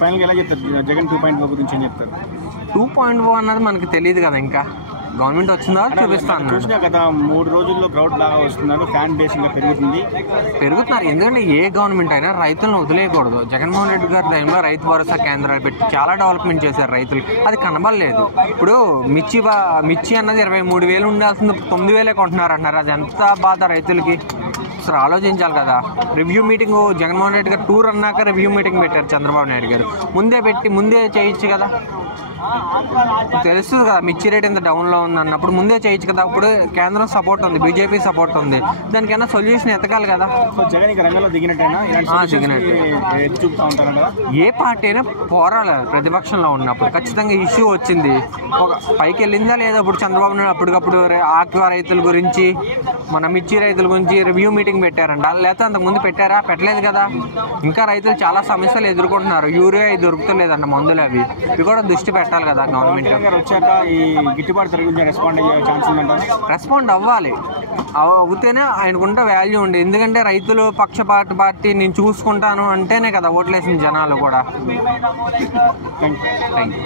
ఫైనల్గా ఎలా చెప్తారు జగన్ 2.0 గురించి ఏం చెప్తారు? 2.0 అన్నది మనకి తెలియదు కదా, ఇంకా గవర్నమెంట్ వచ్చిందా చూపిస్తాను. చూసినా కదా 3 రోజుల్లో క్రౌడ్ బాగా వస్తున్నారు, ఫ్యాన్ బేస్ ఇంకా పెరుగుతున్నారు. ఎందుకంటే ఏ గవర్నమెంట్ అయినా రైతులను వదిలేయకూడదు. జగన్మోహన్ రెడ్డి గారి టైంలో రైతు భరోసా కేంద్రాలు పెట్టి చాలా డెవలప్మెంట్ చేశారు రైతులు, అది కనబడలేదు. ఇప్పుడు మిర్చి అన్నది 23,000 ఉండాల్సింది 9,000 కొంటున్నారు అంటున్నారు. అది ఎంత బాధ రైతులకి, అసలు ఆలోచించాలి కదా. రివ్యూ మీటింగ్ జగన్మోహన్ రెడ్డి గారు టూర్ అన్నాక రివ్యూ మీటింగ్ పెట్టారు చంద్రబాబు నాయుడు గారు. ముందే చేయొచ్చు కదా, తెలుస్తుంది కదా మిర్చి రేట్ ఎంత డౌన్లో ఉంది అన్నప్పుడు ముందే చేయొచ్చు కదా. ఇప్పుడు కేంద్రం సపోర్ట్ ఉంది, బీజేపీ సపోర్ట్ ఉంది, దానికైనా సొల్యూషన్ ఎతకాలి కదా. ఏ పార్టీ అయినా పోరాడాలి. ప్రతిపక్షంలో ఉన్నప్పుడు ఖచ్చితంగా ఇష్యూ వచ్చింది, ఒక పైకి వెళ్ళిందా లేదా. ఇప్పుడు చంద్రబాబు నాయుడు అప్పటికప్పుడు ఆక్వా రైతుల గురించి, మన మిర్చి రైతుల గురించి రివ్యూ మీటింగ్ పెట్టారంట, లేకపోతే అంతకుముందు పెట్టారా? పెట్టలేదు కదా. ఇంకా రైతులు చాలా సమస్యలు ఎదుర్కొంటున్నారు. యూరియా దొరుకుతలేదంట, మందులు అవి కూడా దృష్టి పెట్టాలి కదా గవర్నమెంట్. వచ్చాక ఈ గిట్టుబాటు ధర గురించి రెస్పాండ్ అవ్వాలి. అవుతేనే ఆయనకుంటే వాల్యూ ఉంది. ఎందుకంటే రైతులు పక్షపాత పార్టీ నేను చూసుకుంటాను అంటేనే కదా ఓట్లేసిన జనాలు కూడా. Thank you.